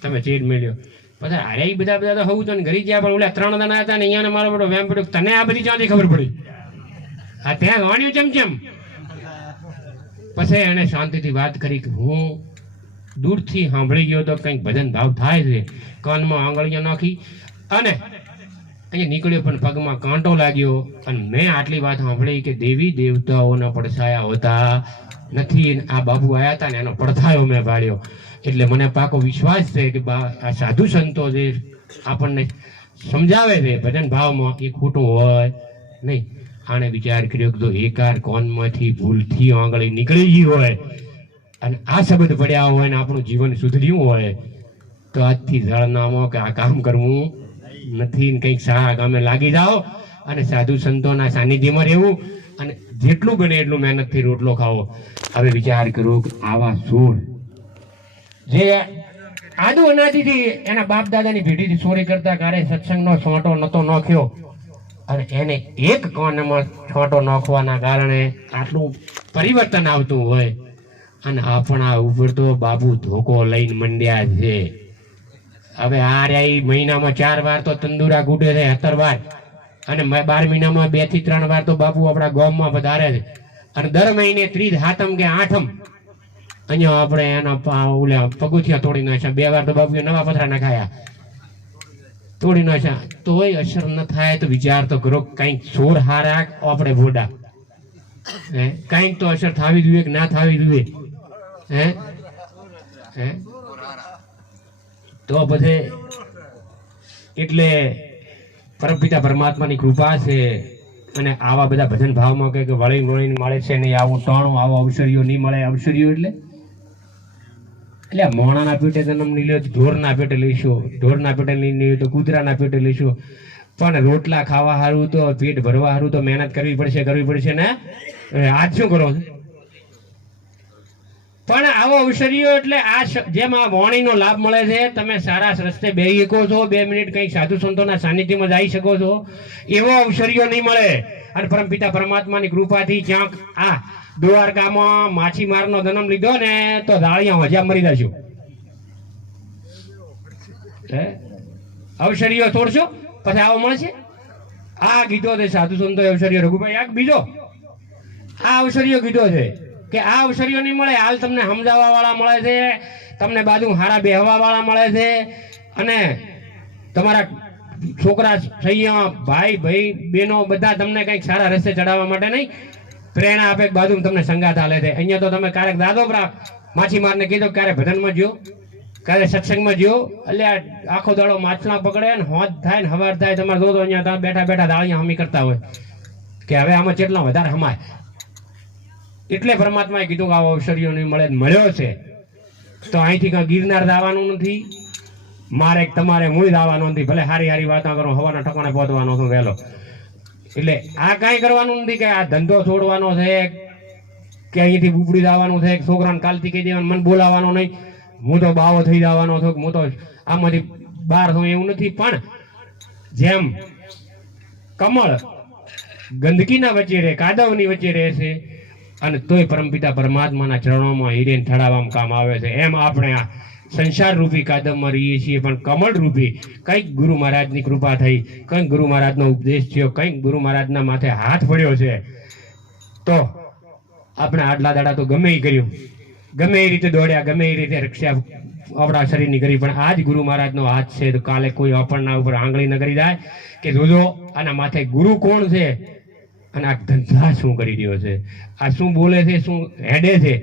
તમે ચેડ મેળ્યો. પછી અરે એ બધા તો હવું તો ઘરી ગયા, પણ ઓલા 3 જણા હતા ને અહીંયા મારો બધો વેમ પડ્યો. તને આ બધી ક્યાંથી ખબર પડી? આ ત્યાં વાણ્યું ચમચમ. પછી એને શાંતિથી વાત કરી કે હું દૂરથી સાંભળી ગયો તો કંઈક ભજન ભાવ થાય છે. કાનમાં આંગળીઓ નાખી અને અહીંયા નીકળ્યો, પણ પગમાં કાંટો લાગ્યો. અને મેં આટલી વાત સાંભળી કે દેવી દેવતાઓના પડછાયા હોતા નથી. આ બાબુ આવ્યા હતા ને એનો પડછાયો મેં પાડ્યો. એટલે મને પાકો વિશ્વાસ છે કે આ સાધુ સંતો જે આપણને સમજાવે છે ભજન ભાવમાં એ ખોટું હોય નહીં. આણે વિચાર કર્યો કે એકાર કોનમાંથી ભૂલથી આંગળી નીકળી ગઈ હોય અને આ શબ્દ પડ્યા હોય ને આપણું જીવન સુધર્યું હોય તો આજથી જળનામો કે આ કામ કરવું નથી. કંઈક સારા ગામે લાગી જાઓ અને સાધુ સંતોના સાનિધ્યમાં રહેવું અને જેટલું બને એટલું મહેનતથી રોટલો ખાવો. હવે વિચાર કરો કે આવા સોળ જે આદુ અનાદિથી એના બાપ દાદાની પેઢીથી ચોરી કરતા કારે સત્સંગનો છોંટો નતો નાખ્યો અને એને એક કાનમાં છોંટો નાખવાના કારણે આટલું પરિવર્તન આવતું હોય અને આપણા ઉપર તો બાબુ ધોકો લઈને મંડ્યા છે. હવે આ રહ્યા મહિનામાં 4 વાર તો તંદુરા ગુડે છે, 17 વાર, અને 12 મહિનામાં 2 થી 3 વાર તો બાપુ આપણા ગામમાં વધારે છે. અને દર મહિને 30 હાતમ કે આઠમ અહીંયા આપણે એના ઓલા પગુથિયા તોડી નાખ્યા. 2 વાર તો બાપુએ નવા પથરા નાખાયા, તોડી નાખ્યા. તોય અસર ન થાય તો વિચાર તો કરો, કંઈક ચોર હારા આપણે ભોડા. કંઈક તો અસર થવી જોઈએ કે ના થવી જોઈએ? હે તો બધે એટલે પરમપિતા પરમાત્માની કૃપા છે. અને આવા બધા ભજન ભાવમાં કે વળી વળીને મળે છે નહીં, આવું ટાણું આવો અવસરીઓ નહીં મળે. અવસરીઓ એટલે મોણાના પેટે જન્મ નહીં લ્યો ઢોરના પેટે લઈશું, ઢોરના પેટે નહીં તો કૂતરાના પેટે લઈશું. પણ રોટલા ખાવા સારું તો પેટ ભરવા સારું તો મહેનત કરવી પડશે ને. આજ શું કરો? પણ આવો અવસરીઓ એટલે આ જેમ આ વાણીનો લાભ મળે છે, તમે સારા રસ્તે બેસી શકો છો, 2 મિનિટ કંઈક સાધુ સંતોના સાનિધ્યમાં જઈ શકો છો, એવો અવસરીઓ નહીં મળે. અને પરમપિતા પરમાત્માની કૃપાથી ક્યાંક આ દ્વારકામાં માછીમારનો જન્મ લીધો ને તો દાળિયા હજા મરી જશું. અવસરીઓ છોડશો પછી આવો મળશે. આ કીધો છે સાધુ સંતો અવસરીઓ. રઘુભાઈ આ બીજો આ અવસરીઓ કીધો છે કે આ અવસરીઓ નહીં મળે. હાલ તમને સમજાવવા વાળા મળે છે, તમને બાજુ હારા બેહવા વાળા મળે છે, અને તમારા છોકરા સૈયા ભાઈ બહેનો બધા તમને કંઈક સારા રસ્તે ચડાવવા માટે નહીં પ્રેરણા આપે, બાજુ તમને સંગાત હાલે છે. અહીંયા તો તમે ક્યારેક દાદો માછીમારને કીધો ક્યારે ભજનમાં જ્યો, ક્યારે સત્સંગમાં જ્યો, એટલે આખો દાડો માછલા પકડે ને હોજ થાય ને હવાર થાય, તમારે જોતો અહીંયા બેઠા બેઠા દાળિયા હમી કરતા હોય કે હવે આમાં કેટલા વધારે હમાય. એટલે પરમાત્માએ કીધું કે આવો અવસરીઓ નહીં મળે. મળ્યો છે તો અહીંથી કાંઈ ગિરનાર જવાનું નથી, મારે તમારે મૂળ જવાનું નથી. ભલે હારી વાતો કરો, હવાના ઠકાણે પહોંચવાનો છું વહેલો. એટલે આ કાંઈ કરવાનું નથી કે આ ધંધો છોડવાનો છે કે અહીંથી ઉપડી જવાનું છે, છોકરાને કાલથી કહી દેવાનું મન બોલાવવાનો નહીં, હું તો બાવો થઈ જવાનો છું, હું તો આમાંથી બહાર છું, એવું નથી. પણ જેમ કમળ ગંદકીના વચ્ચે રહે, કાદવની વચ્ચે રહે છે અને તોય પરમપિતા પરમાત્માના ચરણોમાં હિરેન ઠડાવવામાં કામ આવે છે, એમ આપણે આ સંસાર રૂપી કાદવમાં રહીએ છીએ. પણ કમળ રૂપી કંઈક ગુરુ મહારાજની કૃપા થઈ, કંઈક ગુરુ મહારાજનો ઉપદેશ થયો, કંઈક ગુરુ મહારાજના માથે હાથ પડ્યો છે, તો આપણે આટલા દાડા તો ગમે એ કર્યું, ગમે એ રીતે દોડ્યા, ગમે એ રીતે રક્ષા આપણા શરીરની કરી, પણ આજ ગુરુ મહારાજનો હાથ છે તો કાલે કોઈ આપણના ઉપર આંગળી ન કરી જાય કે જોજો આના માથે ગુરુ કોણ છે. અને આ ધંધા શું કરી રહ્યો છે, આ શું બોલે છે, શું હેડે છે.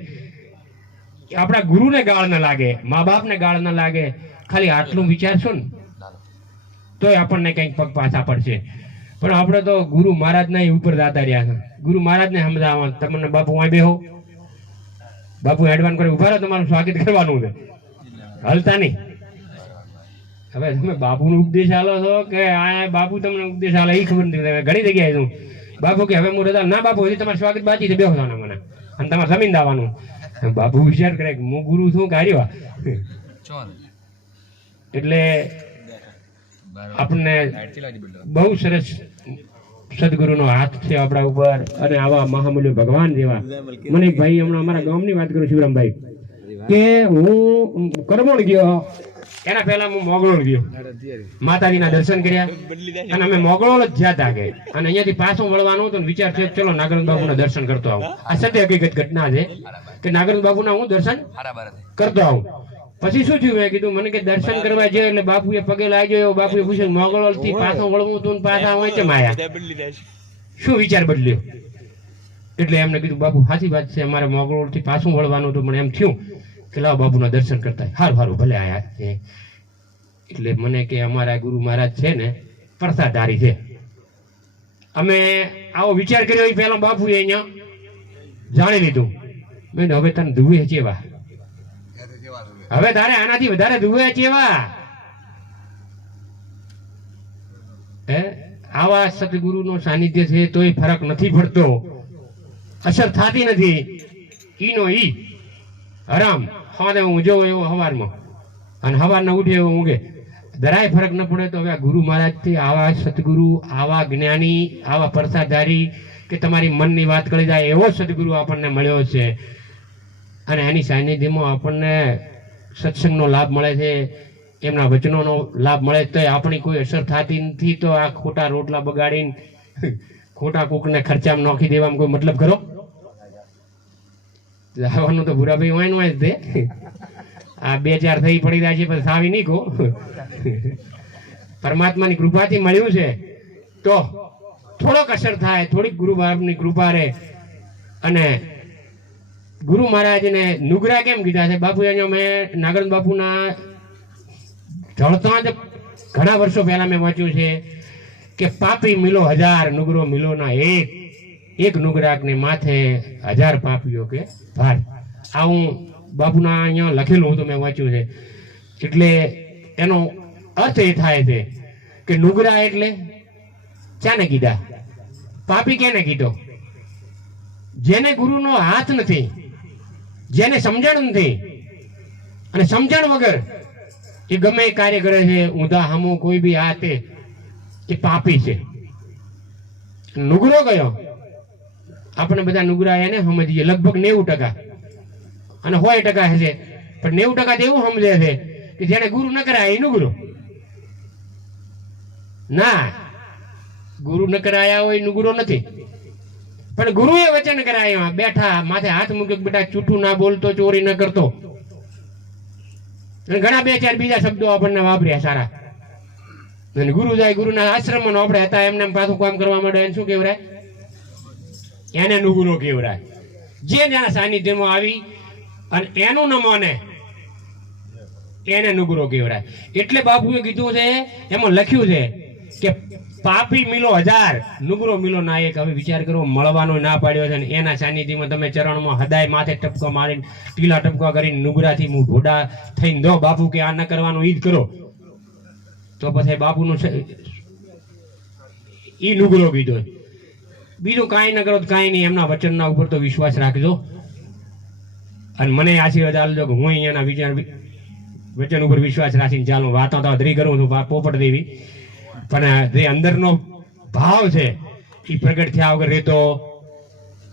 આપણા ગુરુને ગાળ ન લાગે, મા બાપને ગાળ ન લાગે, ખાલી આટલું વિચારશો ને તોય આપણને કંઈક પગ પાછા પડશે. પણ આપણે તો ગુરુ મહારાજના ઉપર દાતા રહ્યા છે. ગુરુ મહારાજને સમજાવવા તમને બાપુ અહીં બેહો, બાપુ હેડવાન કરી ઉભા રહો, તમારું સ્વાગત કરવાનું છે, હલતા નહીં. હવે તમે બાપુનો ઉપદેશ આલો છો કે આ બાપુ તમને ઉપદેશ આલે એ ખબર નથી. ઘણી જગ્યાએ છું બાપુ કે હવે હું રજા ના, બાપુ હજી તમારું સ્વાગત બાકી છે, બેહો મને અને તમારે જમીન દાવાનું. બાપુ વિચાર કરે કે હું ગુરુ છું કાર્ય. એટલે આપણને બહુ સરસ સદગુરુનો હાથ છે આપણા ઉપર, અને આવા મહામૂલ્ય ભગવાન જેવા. મને એક ભાઈ હમણાં અમારા ગામની વાત કરું શિવરામભાઈ, કે હું કરમોડ ગયો, એના પહેલા હું મોગલોળ ગયો, માતાજીના દર્શન કર્યા, અને અમે મોગલોળ જ જ્યાં હતા કે, અને અહીંયાથી પાછું વળવાનું હતું. વિચાર છે ચલો નાગરંગ બાબુના દર્શન કરતો આવું. આ સત્ય હકીકત ઘટના છે કે નાગરંગ બાબુના હું દર્શન કરતો આવું. પછી શું થયું, મેં કીધું મને કે દર્શન કરવા જાય એટલે બાપુએ પગે લાગ્યો. બાપુએ પૂછ્યું મોગલોળ થી પાછું વળવું તું પાછા હોય છે માયા, શું વિચાર બદલ્યો? એટલે એમને કીધું બાપુ સાચી વાત છે, અમારે મોગલોળ થી પાછું વળવાનું હતું, પણ એમ થયું કે લાવ બાપુના દર્શન કરતા. હારું ભલે આયા. એટલે મને કે અમારા ગુરુ મહારાજ છે ને પ્રસાદધારી છે. અમે આવો વિચાર કર્યો એ પહેલા બાપુએ અહીંયા જાણી લીધું. મેં હવે તને ધુએ ચેવા, હવે તારે આનાથી વધારે ધુએ ચેવા. આવા સતગુરુનો સાનિધ્ય છે તોય ફરક નથી પડતો, અસર થતી નથી. ઈનો ઈ આરામ હવારે ઊંઝો એવો હવારમાં, અને હવારના ઉઠે એવો ઊંઘે, જરાય ફરક ન પડે. તો હવે આ ગુરુ મહારાજથી આવા સદગુરુ, આવા જ્ઞાની, આવા પ્રસાદધારી કે તમારી મનની વાત કરી જાય એવો સદગુરુ આપણને મળ્યો છે. અને એની સાનિધ્યમાં આપણને સત્સંગનો લાભ મળે છે, એમના વચનોનો લાભ મળે, તો આપણી કોઈ અસર થતી નથી. તો આ ખોટા રોટલા બગાડીને ખોટા કૂકને ખર્ચામાં નોખી દેવામાં કોઈ મતલબ ખરો? લાવવાનું તો ભૂરાભાઈ હોય ને જ દે. આ 2-4 થઈ પડી રહ્યા છે પણ સાવી નહીં કહો. પરમાત્માની કૃપાથી મળ્યું છે તો થોડોક અસર થાય, થોડીક ગુરુ બાપની કૃપા રહે. અને ગુરુ મહારાજને નુગરા કેમ કીધા છે? બાપુ અહીંયા મેં નાગરંગ બાપુના જળતા જ ઘણા વર્ષો પહેલા મેં વાંચ્યું છે કે પાપી મિલો 1000, નુગરો મિલો ના એક નુગરાકને માથે 1000 પાપીઓ કે ભાર. આવું બાપુના અહીંયા લખેલું હતું, મેં વાંચ્યું છે. એટલે એનો અર્થ એ થાય છે કે નુગરા એટલે ચાને કીધા, પાપી કેને કીધો? જેને ગુરુનો હાથ નથી, જેને સમજણ નથી, અને સમજણ વગર એ ગમે એ કાર્ય કરે છે, ઊંધા હામું કોઈ બી હાથે, એ પાપી છે. નુગરો કયો? આપણે બધા નુગરા એને સમજીએ લગભગ 90%, અને 100% હશે, પણ 90% એવું સમજે છે કે જેને ગુરુ ન કરાય એ નુગરો. ના, ગુરુ ન કરાયા હોય નુગરો નથી, પણ ગુરુએ વચન કરાયા, બેઠા માથે હાથ મૂક્યો, બેટા ચૂઠું ના બોલતો, ચોરી ન કરતો, અને ઘણા 2-4 બીજા શબ્દો આપણને વાપર્યા સારા. અને ગુરુ જાય, ગુરુના આશ્રમમાં આપણે હતા, એમને પાછું કામ કરવા માંડે, એને શું કહેવાય? એને નુગરો કહેવાય. જે જેના સાનિધ્યમાં આવી અને એનું ન માને એને નુગરો કહેવાય. એટલે બાપુએ કીધું છે, એમાં લખ્યું છે કે પાપી મિલો 1000, નુગરો મિલો ના એક. હવે વિચાર કરો, મળવાનો ના પાડ્યો છે, ને એના સાનિધ્યમાં તમે ચરણમાં હદાય માથે ટપકા મારીને, ટીલા ટપકા કરીને, નુગરાથી હું ઢોડા થઈને દો બાપુ કે આ ન કરવાનું ઈ જ કરો, તો પછી બાપુનું ઈ નુગરો કીધો. બીજું કાંઈ ન કરો તો કાંઈ નહીં, એમના વચનના ઉપર તો વિશ્વાસ રાખજો. અને મને આશીર્વાદ આપજો કે હું અહીંયાના વચન ઉપર વિશ્વાસ રાખીને ચાલું. વાતો તો અધરી કરું છું પોપટ દેવી, પણ જે અંદરનો ભાવ છે એ પ્રગટ થયા વગર રહેતો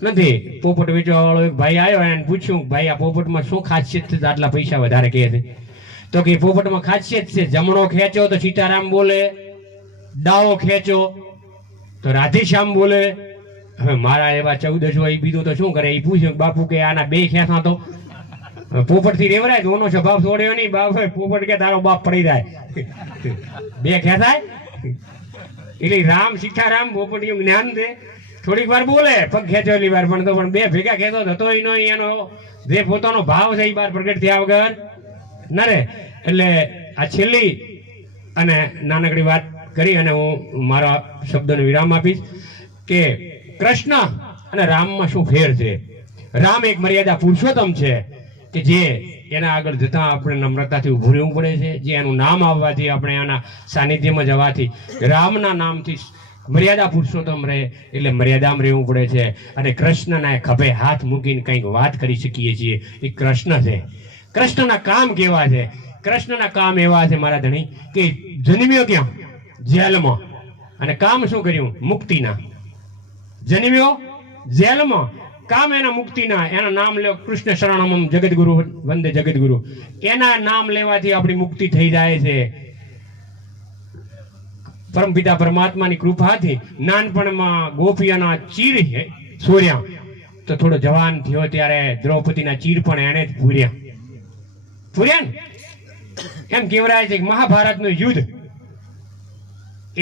નથી. પોપટ વેચવા વાળો એક ભાઈ આવ્યો, એને પૂછ્યું ભાઈ આ પોપટમાં શું ખાસિયત છે, આટલા પૈસા વધારે કહે છે? તો કે પોપટમાં ખાસિયત છે, જમણો ખેંચો તો સીતારામ બોલે, ડાવો ખેંચો તો રાધેશ્યામ બોલે. હવે મારા એવા 14 હોય, બીજું તો શું કરે? એ પૂછ્યું બાપુ કે આના 2 ખેંચા તો પોપટ થી રેવરાય, દોનો સ્વભાવ છોડ્યો નહીં. બાપ પોપટ કે તારો બાપ પડી જાય, 2 ખેંચાય? એટલે રામ સીતારામ પોપટિયું જ્ઞાન દે થોડીક વાર બોલે પગ ખેંચેલી વાર પણ તો પણ બે ભેગા ખેંચો થતો એનો જે પોતાનો ભાવ છે એ બહાર પ્રગટ થયા વગર ના રે. એટલે આ છેલ્લી અને નાનકડી વાત કરી અને હું મારા શબ્દોને વિરામ આપીશ કે કૃષ્ણ અને રામમાં શું ફેર છે. રામ એક મર્યાદા પુરુષોત્તમ છે કે જે એના આગળ જતા આપણે નમ્રતાથી ઉભું રહેવું પડે છે. જે એનું નામ આવવાથી આપણે એના સાનિધ્યમાં જવાથી રામના નામથી મર્યાદા પુરુષોત્તમ રહે એટલે મર્યાદામાં રહેવું પડે છે. અને કૃષ્ણના ખભે હાથ મૂકીને કંઈક વાત કરી શકીએ છીએ. એ કૃષ્ણ છે. કૃષ્ણના કામ કેવા છે? કૃષ્ણના કામ એવા છે મારા ધણી કે જન્મ્યો ક્યાં? જેલમાં. અને કામ શું કર્યું? મુક્તિના. જન્મ્યો જેલમાં, કામ એના મુક્તિના. એના નામ લેવો, કૃષ્ણ શરણમ જગદગુરુ વંદે જગદગુરુ. એના નામ લેવાથી આપણી મુક્તિ થઈ જાય છે. પરમપિતા પરમાત્માની કૃપાથી નાનપણમાં ગોપીઓના ચીર સોર્યા તો થોડો જવાન થયો ત્યારે દ્રૌપદીના ચીર પણ એને જ પૂર્યા ને. એમ કહેવાય છે કે મહાભારતનું યુદ્ધ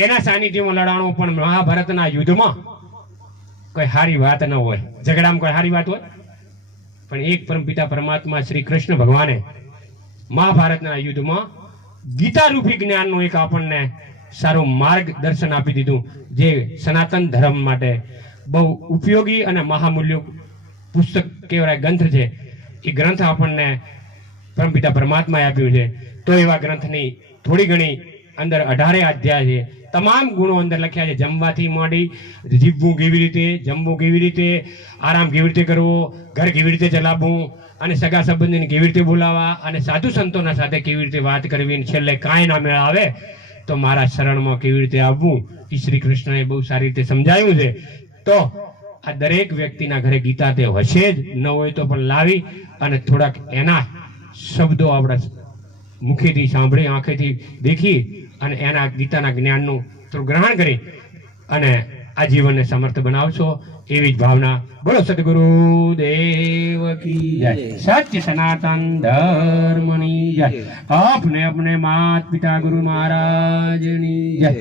એના સાનિધ્યમાં લડાણું, પણ મહાભારતના યુદ્ધમાં કોઈ સારી વાત ન હોય, ઝઘડામાં કોઈ સારી વાત હોય. પણ એક પરમપિતા પરમાત્મા શ્રી કૃષ્ણ ભગવાને મહાભારતના યુદ્ધમાં ગીતા રૂપી જ્ઞાનનું એક આપણને સારું માર્ગદર્શન આપી દીધું, જે સનાતન ધર્મ માટે બહુ ઉપયોગી અને મહામૂલ્ય પુસ્તક કહેવાય ગ્રંથ છે. એ ગ્રંથ આપણને પરમપિતા પરમાત્માએ આપ્યું છે. તો એવા ગ્રંથની થોડી ઘણી અંદર 18 અધ્યાય છે. તમામ ગુણો અંદર લખ્યા છે. જમવાથી માંડી જીવવું કેવી રીતે, જમવું કેવી રીતે, આરામ કેવી રીતે કરવો, ઘર કેવી રીતે ચલાવવું, અને સગા સંબંધીને કેવી રીતે બોલાવવા, અને સાધુ સંતોના સાથે કેવી રીતે વાત કરવી, અને છેલ્લે કાંઈ ના મેળ આવે તો મારા શરણમાં કેવી રીતે આવવું, એ શ્રી કૃષ્ણએ બહુ સારી રીતે સમજાવ્યું છે. તો આ દરેક વ્યક્તિના ઘરે ગીતા તે હશે જ, ન હોય તો પણ લાવી અને થોડાક એના શબ્દો આપણા મુખેથી સાંભળી, આંખેથી દેખી અને એના ગીતાના જ્ઞાનનું થોડું ગ્રહણ કરી અને આ જીવનને સમર્થ બનાવશો એવી જ ભાવના. બોલો સદગુરુ દેવ કી જય. સત્ય સનાતન ધર્મની જય. આપને અપને માત પિતા ગુરુ મહારાજની જય.